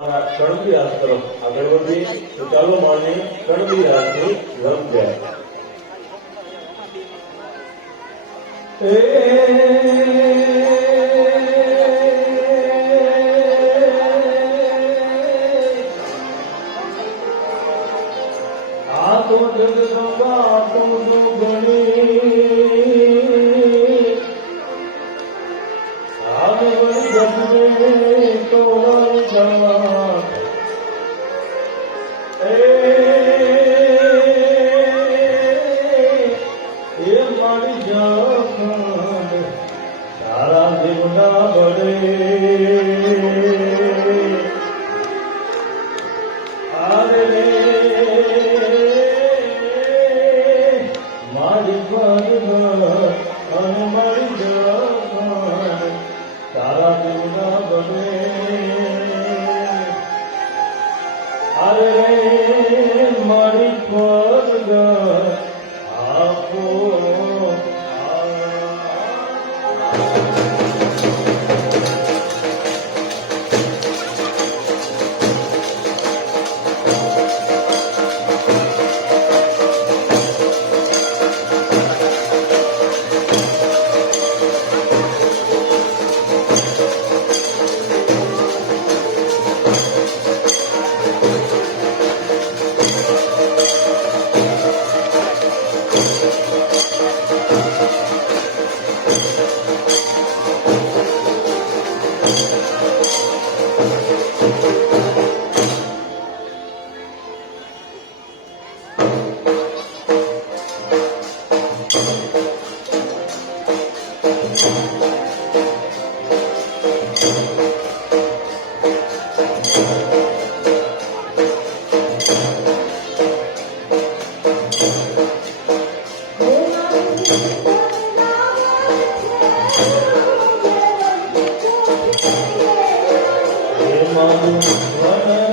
કણકી હાથ તરફ આગળ વધીએ તો ચાલો માની કણકી હાથની રમ જાય. આપો. Mama, Mama.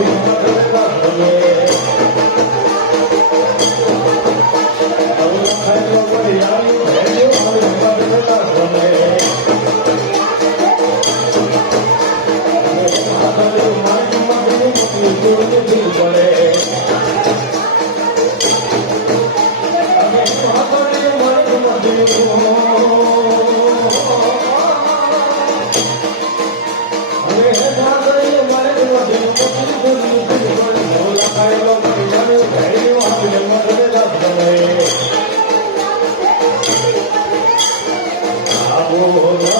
Música ভোলা